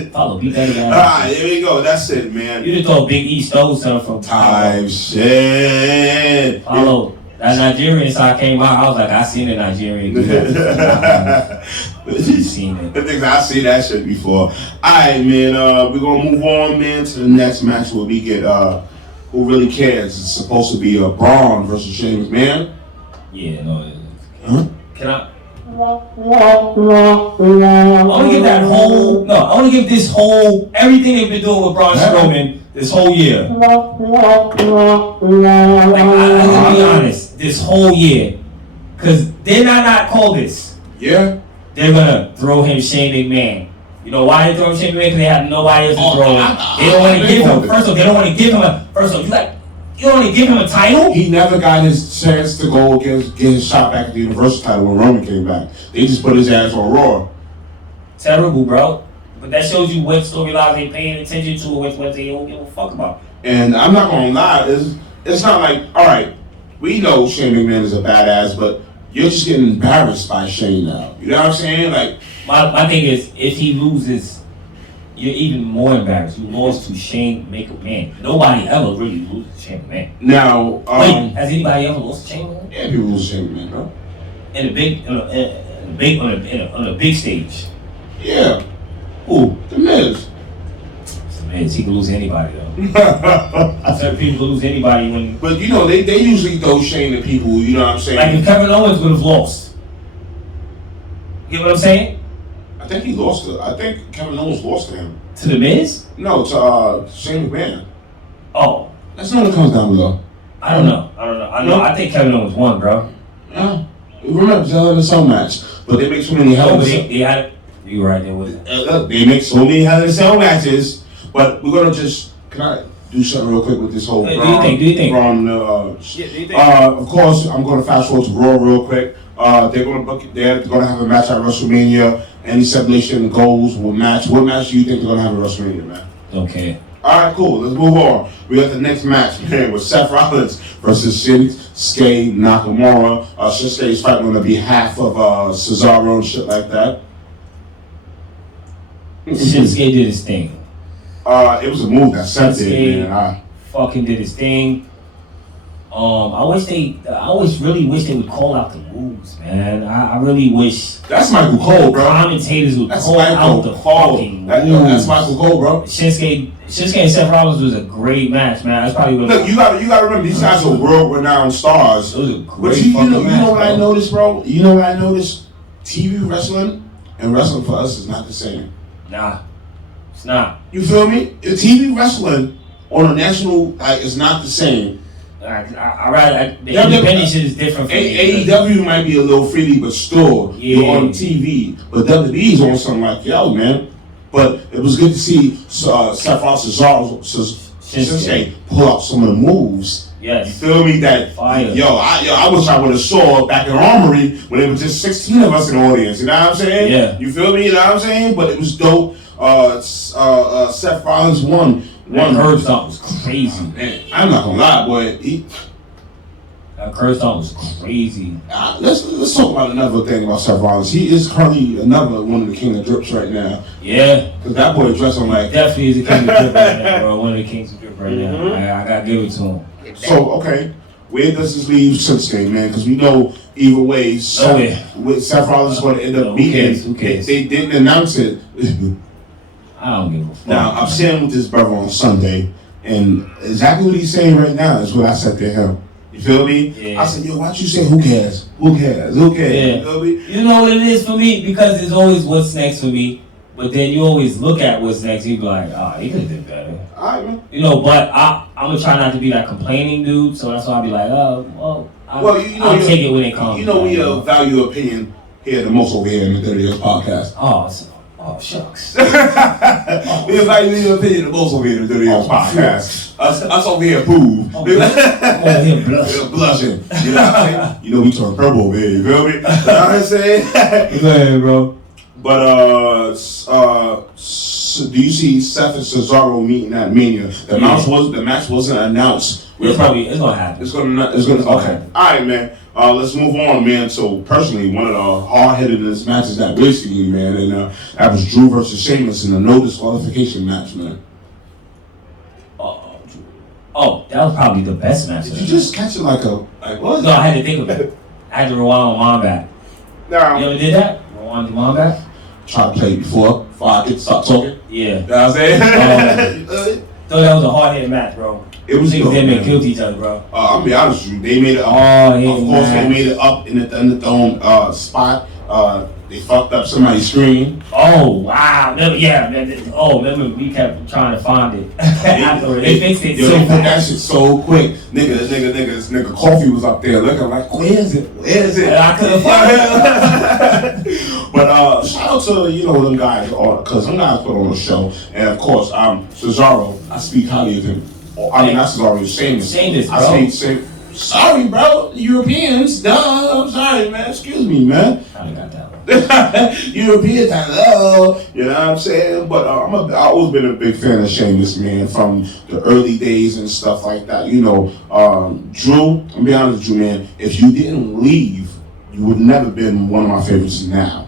Apollo beat that ass. Alright, here we go. That's it, man. You just thought Big E stole something from Type shit. Apollo, that Nigerian side came out. I was like, I seen a Nigerian do that. Seen it. I see that shit before. Alright, man. We're gonna move on, man, to the next match where we get Who Really Cares? It's supposed to be Braun versus Shane McMahon. Yeah, no. Huh? Can I want to give that whole. No, I want to give this whole everything they've been doing with Braun Strowman this whole year. Like I have to be honest, this whole year, because they're not call this. Yeah. They're gonna throw him Shane McMahon. You know why they throw him Shane McMahon? Because they have nobody else to throw him. They don't want to give him. First off, they don't want to give him a. First off, you don't want to give him a title? He never got his chance to go get his shot back at the Universal title when Roman came back. They just put his ass on Raw. Terrible, bro. But that shows you what storylines they paying attention to and what they don't give a fuck about. And I'm not gonna lie, it's not like, all right, we know Shane McMahon is a badass, but you're just getting embarrassed by Shane now. You know what I'm saying? Like, my thing is, if he loses, you're even more embarrassed. You lost to Shane McMahon. Nobody ever really loses to Shane McMahon. Now, wait, has anybody ever lost to Shane McMahon? Yeah, people lose to Shane McMahon, bro. On a big stage. Yeah. Who? The Miz. The Miz. He can lose to anybody though. I've heard people can lose to anybody when. But you know, they usually throw Shane to people. You know what I'm saying? Like if Kevin Owens would have lost. You know what I'm saying? I think Kevin Owens lost to him. To The Miz? No, to Shane McMahon. Oh. That's not what it comes down below. I don't know. I think Kevin Owens won, bro. Yeah. Remember, it's a Hell in a Cell match. But they make so many Hell in a Cell. You're right, there was. They make so many Hell in a Cell matches. But we're going to just... Can I do something real quick with this whole... Do you think? Of course, I'm going to fast forward to Raw real quick. They're going to have a match at WrestleMania. Any stipulation goes will match. What match do you think they're going to have at WrestleMania, man? Okay. Alright, cool. Let's move on. We got the next match, man, with Seth Rollins versus Shinsuke Nakamura. Shinsuke is fighting on the behalf of Cesaro and shit like that. Shinsuke did his thing. It was a move that Seth did, man. Fucking did his thing. I always really wish they would call out the moves, man. I really wish. That's Michael Cole, bro. Commentators would call out the fucking moves. That's Michael Cole, bro. Shinsuke and Seth Rollins was a great match, man. That's probably what. Look, you gotta remember these guys are world-renowned stars. It was a great but you know match, what I noticed, bro? You know what I noticed? TV wrestling and wrestling for us is not the same. Nah, it's not. You feel me? The TV wrestling on a national is not the same. The independent shit is different for me. AEW might be a little freely, but still, you're on TV. But WWE's on something like, yo, man. But it was good to see Seth Rollins, Shinsuke pull out some of the moves. Yes. You feel me? That fire. I wish I would have saw back in Armory when there were just 16 of us in the audience. You know what I'm saying? Yeah. You feel me? You know what I'm saying? But it was dope. Seth Rollins won. That curb stomp was crazy. Man, I'm not gonna lie, boy. That curb stomp was crazy. Let's talk about another thing about Seth Rollins. He is currently another one of the king of drips right now. Yeah. Because that boy dressing like... Definitely is the king of drip right now, bro. One of the kings of drip right now. I gotta give it to him. So, okay. Where does this leave Shinsuke, man? Because we know either way, Seth Rollins is going to end up beating. Who cares? They didn't announce it. I don't give a fuck. Now, I'm sitting with this brother on Sunday, and exactly what he's saying right now is what I said to him. You feel me? Yeah. I said, yo, why'd you say who cares? Who cares? Who cares? Yeah. You feel me? You know what it is for me? Because there's always what's next for me. But then you always look at what's next. You be like, he could have did better. All right, man. You know, but I'm going to try not to be that complaining dude. So that's why I'll be like, I'll take it when it comes. You know, we value opinion here the most over here in the 30 Years Podcast. Oh, shucks. We value your opinion the most over here in the 30 Years Podcast. Us over here prove. Over here blushing. Blushing. You know what I'm saying? You know we turn purple over here. You feel me? You know what I'm saying? Go ahead, bro. But do you see Seth and Cesaro meeting at Mania? The match wasn't announced. It's gonna happen. It's gonna okay. All right, man. Let's move on, man. So personally, one of the hard-headedest matches that we've seen, man, and that was Drew versus Sheamus in a no disqualification match, man. That was probably the best match. Did you just catch it like what? No, I had to think of it. I had to rewind my mom back. No. You ever did that? Rewind your mom back? Try to play it before I get to start talking. Yeah. You know what I'm saying? Thought that was a hard-hitting match, bro. It was niggas didn't make guilty each other, bro. I'll be honest with you. They made it up. Of course, they made it up in the Thunderdome spot. They fucked up somebody's screen. Oh, wow. Remember we kept trying to find it. Afterwards, they fixed it They put that shit so quick. Nigga, Coffee was up there looking like, where is it? And I couldn't find it. But shout out to, them guys, because them guys put on the show. And of course, Cesaro, I speak highly of him. I mean, not Cesaro, Sheamus. I say sorry, bro. Europeans, duh. I'm sorry, man. Excuse me, man. I got that one. Europeans, hello. You know what I'm saying? But I've always been a big fan of Sheamus, man, from the early days and stuff like that. Drew, I'm be honest with you, man. If you didn't leave, you would never been one of my favorites now.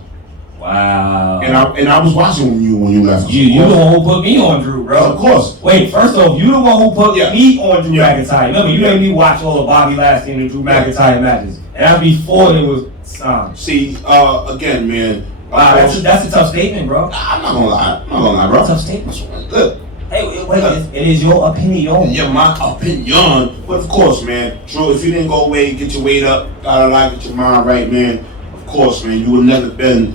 Wow. And I was watching when you left. You the one who put me on Drew, bro. Of course. Wait, first off, you the one who put me on Drew McIntyre. Remember, you made me watch all of Bobby Lashley and the Drew McIntyre matches. And that before it was See, again, man. Wow, that's a tough statement, bro. I'm not gonna lie, bro. Tough statement. Look. Hey, wait, it is your opinion. Yeah, my opinion. But of course, man, Drew, if you didn't go away, get your weight up, get your mind right, man. Of course, man, you would never been,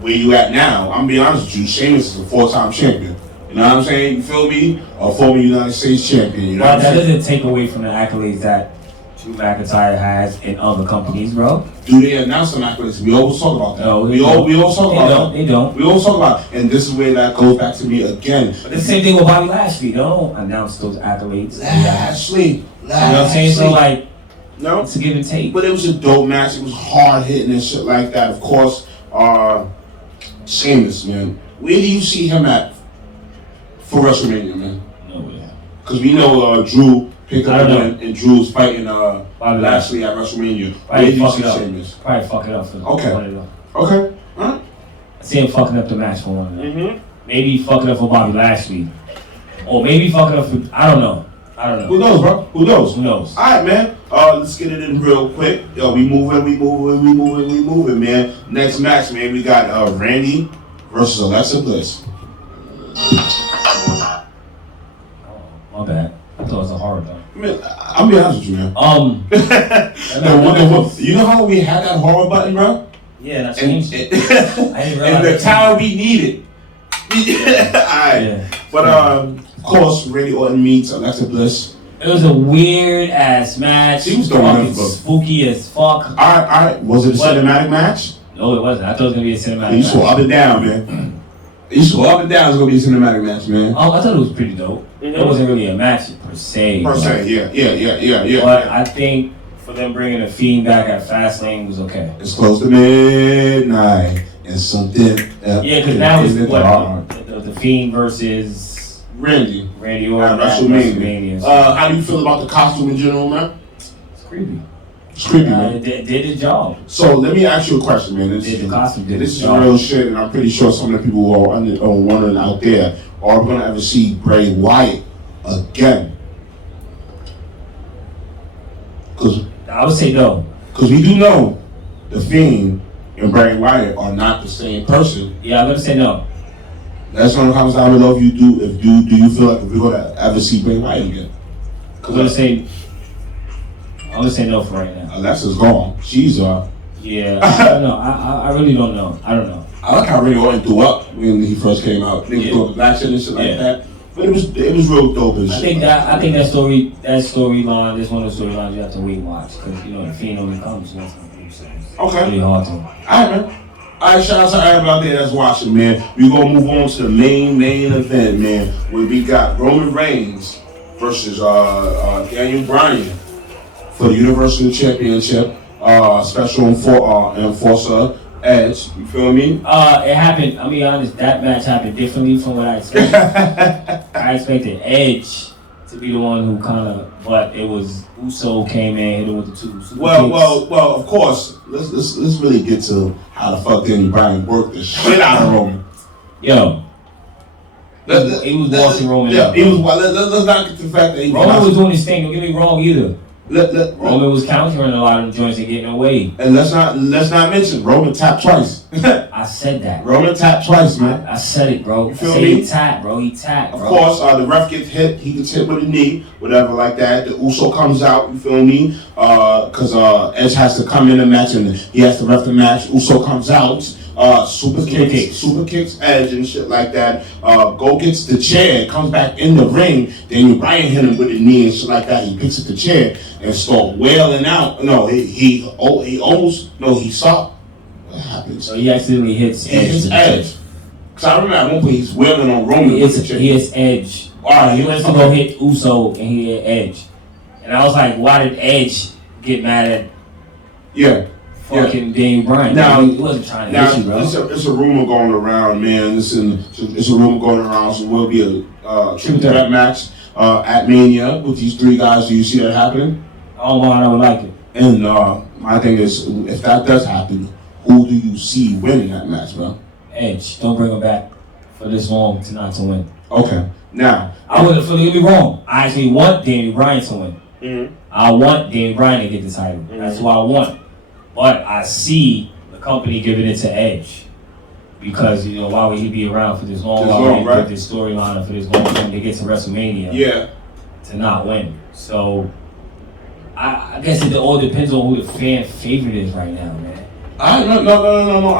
where you at now. I'm be honest with you, Sheamus is a 4-time champion. You know what I'm saying? You feel me? A former United States champion. You know what I'm saying? That doesn't take away from the accolades that Drew McIntyre has in other companies, bro. Do they announce some accolades? We always talk about that. No, we always talk about that. They don't. We always talk about it. And this is where that goes back to me again. But the same thing with Bobby Lashley. They don't announce those accolades. Lashley. You know what I'm saying? So, no, it's a give and take. But it was a dope match. It was hard hitting and shit like that. Of course, Sheamus, man. Where do you see him at For WrestleMania, man. No way. Because we know Drew picked up the win, and Drew's fighting Lashley at WrestleMania. Probably fuck it up for Okay. Alright. I see him fucking up the match for one. Mm-hmm. Maybe fucking up for Bobby Lashley. Or maybe fucking up for, I don't know. Who knows, bro? Who knows? Alright, man. Let's get it in real quick. Yo, we moving, man. Next match, man, we got Randy versus Alexa Bliss. Oh, my bad. I thought it was a horror though. Man, I'll be honest with you, man. You know how we had that horror button, bro? Yeah, that's changed. And the time we needed. Alright. Yeah. But of course, Randy Orton meets Alexa Bliss. It was a weird ass match. She was going spooky as fuck. Alright. Was it a cinematic match? No, it wasn't. I thought it was gonna be a cinematic match. You saw up and down, man. You saw up and down. It's gonna be a cinematic match, man. I thought it was pretty dope. It wasn't really a match per se. Yeah. But I think for them bringing the Fiend back at Fastlane was okay. It's close to midnight and something. Yeah, because now it's the Fiend versus Randy Orton at WrestleMania. How do you feel about the costume in general, man? It's creepy. It's creepy, man. It did its job. So let me ask you a question, man. The costume did its This is job. real shit, and I'm pretty sure some of the people who are wondering out there, are we going to ever see Bray Wyatt again? I would say no. Because we do know the Fiend and Bray Wyatt are not the same person. Yeah, I'm going to say no. That's one of the comments I would love you do. Do you feel like we're going to ever see Bray Wyatt again? I'm going to say no for right now. Alexa's gone. She's Yeah, I don't know. I really don't know. I don't know. I like how Randy Orton threw up when he first came out. Niggas threw up black shit and shit like that. But it was real dope and shit. I think that storyline is one of the storylines you have to wait and watch because the Fiend only comes once in a few seconds. Okay. It's really hard to. Alright, man. Alright, shout out to everybody out there that's watching, man. We're gonna move on to the main event, man, where we got Roman Reigns versus Daniel Bryan for the Universal Championship. Special enforcer Edge. You feel me? It happened. I'll be honest. That match happened differently from what I expected. I expected Edge to be the one who kind of, but it was Uso came in, hit him with the two super kicks. Well. Of course. Let's really get to how the fuck Daniel Bryan worked the shit out of Roman. Yo. He was bossing Roman. Yeah, he was. Let's not get to the fact that Roman was doing his thing. Don't get me wrong either. Roman was countering a lot of the joints and getting away. And let's not mention Roman tapped twice. I said that. Roman tapped twice, man. I said it, bro. You feel me? He tapped, bro. He tapped, bro. Of course, the ref gets hit. He gets hit with a knee, whatever like that. The Uso comes out. You feel me? Because Edge has to come in the match and he has to ref the match. Uso comes out. Super kicks Edge and shit like that. Go gets the chair, comes back in the ring. Then Bryan hit him with a knee and shit like that. He picks up the chair and start wailing out. No, he saw what happened. So he accidentally hits Edge. Cause I remember at one point he's wailing on Roman. He hits Edge. He went to go hit Uso and he hit Edge. And I was like, why did Edge get mad at fucking Daniel Bryan? Now, he wasn't trying to hit you, bro. It's a rumor going around, man. It's a rumor going around. So it will be a triple threat match at Mania with these three guys. Do you see that happening? Oh man, I would like it. And my thing is, if that does happen, who do you see winning that match, bro? Edge. Don't bring him back for this long not to win. Okay. Now, don't get me wrong. I actually want Daniel Bryan to win. Mm-hmm. I want Daniel Bryan to get the title. Mm-hmm. That's what I want. But I see the company giving it to Edge because why would he be around for this long? Why would he put this storyline for this long time to get to WrestleMania? To not win. So I guess it all depends on who the fan favorite is right now, man. No.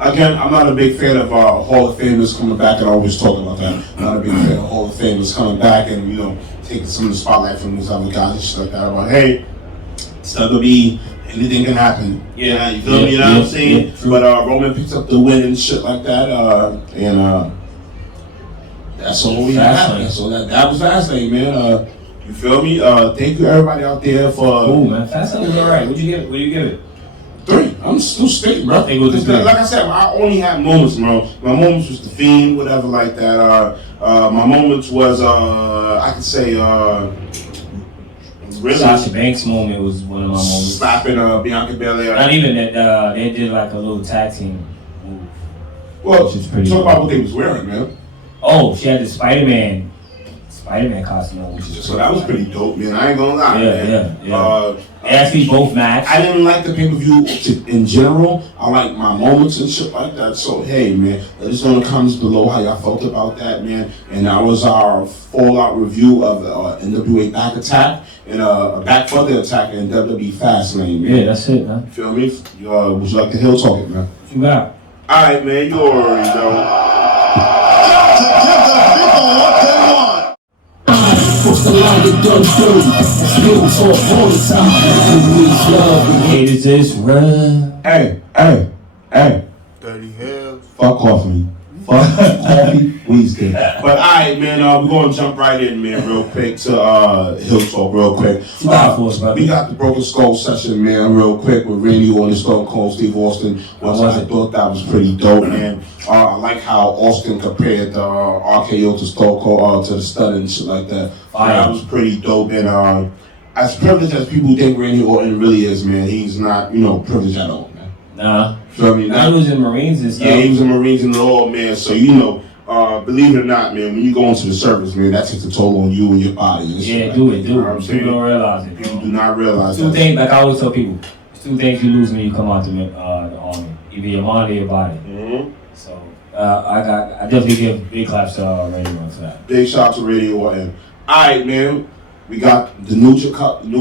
I'm not a big fan of Hall of Famers coming back, and I always talk about that. I'm not a big fan of Hall of Famers coming back and taking some of the spotlight from these other guys and shit like that. About hey, it's not gonna be. Anything can happen. Yeah, you feel me? You know what I'm saying? Yeah, but Roman picks up the win and shit like that, and that's all we have. So that was Fastlane, man. You feel me? Thank you everybody out there for. Oh man, Fastlane was alright. What'd you give it? 3. I'm still sticking, bro. Like I said, I only had moments, bro. My moments was the Fiend, whatever like that. My moments was I could say really. Sasha Banks' moment was one of my moments. Slapping Bianca Belair. Not even that. They did like a little tag team move. Well, talk about what they was wearing, man. Oh, she had the Spider-Man costume. So that was pretty dope, man. I ain't gonna lie, man. Yeah. They actually both matched. I didn't like the pay-per-view in general. I like my moments and shit like that. So, hey, man, let us know in the comments below how y'all felt about that, man. And that was our fallout review of NWA Back Attack and a Back Further Attack in WWE Fastlane, man. Yeah, that's it, man. Feel me? Would you like to Heelz talk it, man? What you got? All right, man. You already know. Is this real? Hey. Dirty Heelz. Fuck off me. Fuck coffee, Wednesday. But alright, man, we're gonna jump right in, man, real quick to Heelz Talk real quick. We got the Broken Skull session, man, real quick with Randy Orton, Stone Cold Steve Austin. I thought that was pretty dope, man. I like how Austin compared the RKO to Stone Cold to the stud and shit like that. That was pretty dope, and as privileged as people think Randy Orton really is, man, he's not, privileged at all, man. Nah. Feel me? He was in Marines and stuff. Yeah, he was in Marines and all, man. So, believe it or not, man, when you go into the service, man, that takes a toll on you and your body. And yeah, like do that. it. You know what I'm saying? People don't realize it. People do not realize Two things, like I always tell people, there's 2 things you lose when you come out the army. Either your mind or your body. Mm-hmm. So, I definitely give big claps to Radio 1 for that. Big shout out to Radio 1. All right, man. We got the New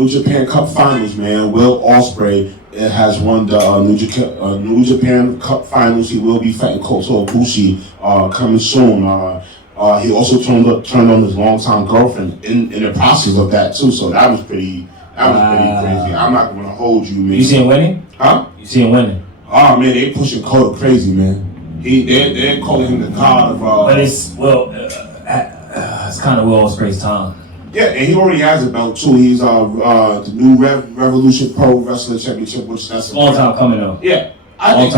Japan Cup Finals, man. Will Ospreay has won the New Japan Cup Finals. He will be fighting Kota Ibushi coming soon. He also turned on his longtime girlfriend in the process of that too. So that was pretty crazy. I'm not gonna hold you, man. You see him winning? Huh? You see him winning? Oh man, they pushing Kota crazy, man. They're calling him the god of. But it's kind of Will Ospreay's time. Yeah, and he already has a belt too. He's the new Revolution Pro Wrestling Championship, which that's a long time coming though. Yeah, I think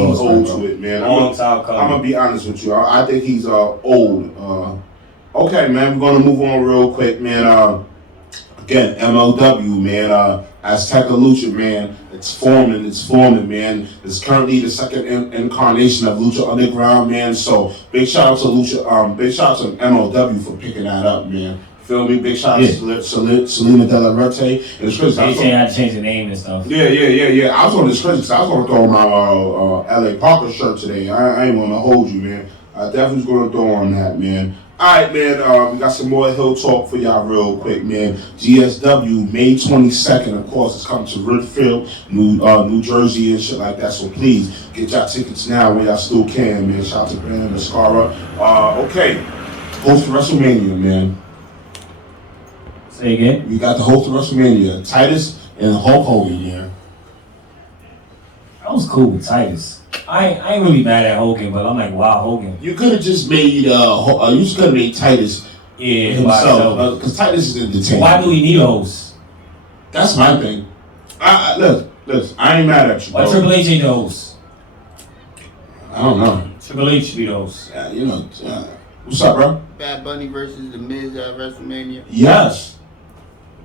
he's old to it, man. I'm gonna be honest with you. I think he's old. Okay, man, we're gonna move on real quick, man. Again, MLW, man. Azteca Lucha, man. It's forming, man. It's currently the second incarnation of Lucha Underground, man. So big shout out to Lucha. Big shout out to MLW for picking that up, man. Feel me? Big shout out to Selena De La Rete. And it's crazy. They saying I had to change the name and stuff. Yeah. I was on this crazy. I was gonna throw my LA Parker shirt today. I ain't gonna hold you, man. I definitely was gonna throw on that, man. Alright, man, we got some more Hill Talk for y'all real quick, man. GSW, May 22nd, of course, it's coming to Ridgefield, New Jersey and shit like that. So please, get y'all tickets now when y'all still can, man. Shout out to Brandon Mascara. Okay, host of WrestleMania, man. Say again? We got the host of WrestleMania, Titus and Hulk Hogan, man. I was cool with Titus. I ain't really mad at Hogan, but I'm like, wow, Hogan. You could have just made Titus himself, because Titus is entertaining. Why do we need a host? That's my thing. Look, I ain't mad at you. Why Triple H ain't the host? I don't know. Triple H should be the host. What's up, bro? Bad Bunny versus The Miz at WrestleMania. Yes.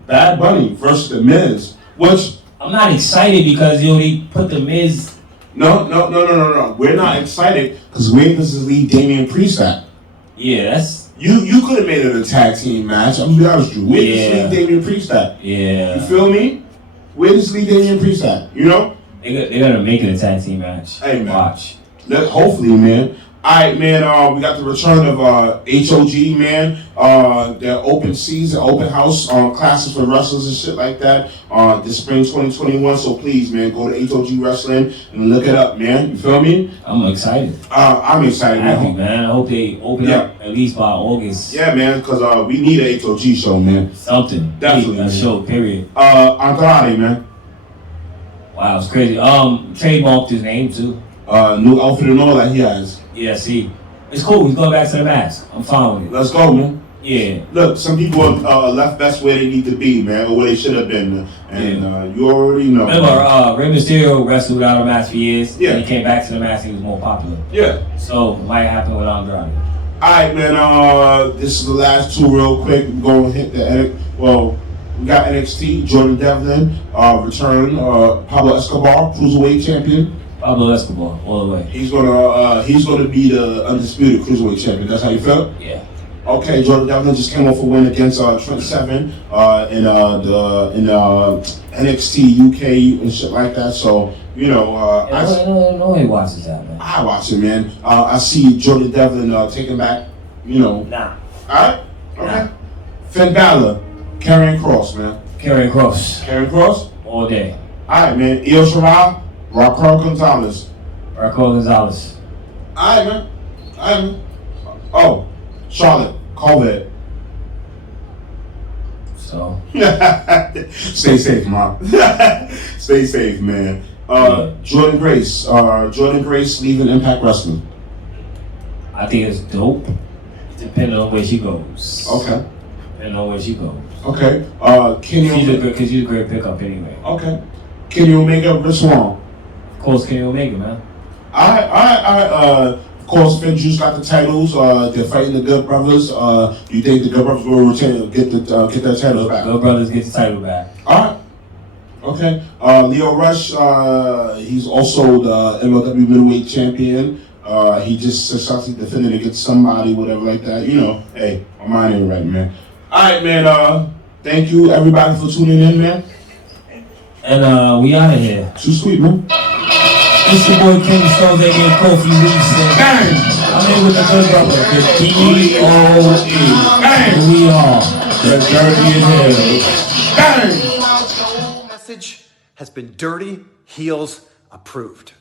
Bad Bunny versus The Miz. Which I'm not excited because they put The Miz. No. We're not excited because where does this lead Damian Priest at? Yeah, that's. You could have made it a tag team match. I'm gonna be honest with you. Where does this lead Damian Priest at? Yeah. You feel me? Where does this lead Damian Priest at? You know? They're gonna make it a tag team match. Hey, man. Watch. Hopefully, man. Alright, man, we got the return of HOG, man. Their open season, open house classes for wrestlers and shit like that this spring 2021. So please, man, go to HOG Wrestling and look it up, man. You feel me? I'm excited. I'm excited, man. I hope they open up at least by August. Yeah, man, because we need an HOG show, man. Something. Definitely. A show, period. Andrade, man. Wow, it's crazy. Trademarked his name, too. New outfit and all that he has. Yeah, see. It's cool. He's going back to the mask. I'm fine with it. Let's go, man. Yeah. Look, some people are left best where they need to be, man, or where they should have been. And you already know. Remember, Rey Mysterio wrestled without a match for years. Yeah. And he came back to the match and he was more popular. Yeah. So, it might happen with Andrade. Alright, man, this is the last two real quick. We're going to hit the we got NXT, Jordan Devlin, return, Pablo Escobar, Cruiserweight champion. Pablo Escobar, all the way. He's gonna be the undisputed Cruiserweight champion. That's how you feel? Yeah. Okay, Jordan Devlin just came off a win against Trent Seven in NXT UK and shit like that. So nobody watches that, man. I watch it, man. I see Jordan Devlin taking back, Nah. All right. Okay. Nah. Finn Balor, Karrion Kross, man. Karrion Kross. Karrion Kross. All day. All right, man. Io Shirai, Raquel Gonzalez. Raquel Gonzalez. All right, man. Oh, Charlotte, COVID. So. Stay safe, Mark. Stay safe, man. Jordan Grace. Jordan Grace leaving Impact Wrestling. I think it's dope. Depending on where she goes. Okay. Depending on where she goes. Okay. Kenny Omega. Because she's a great pickup anyway. Okay. Kenny Omega, Rich Swan. Of course, Kenny Omega, man. Of course, Finn Juice got the titles. They're fighting the Good Brothers. You think the Good Brothers will retain, get their titles back? Good Brothers get the title back. All right. Okay. Leo Rush, he's also the MLW middleweight champion. He just successfully defended against somebody, whatever like that. Hey, my mind ain't right, man. All right, man. Thank you, everybody, for tuning in, man. And we out of here. Too sweet, man. It's your boy King Stones, a.k.a. Kofi Reeves. Bang! I'm here with the good brother, the D.O.E. Bang! We are the Dirty Heels. Bang! Message has been Dirty Heels approved.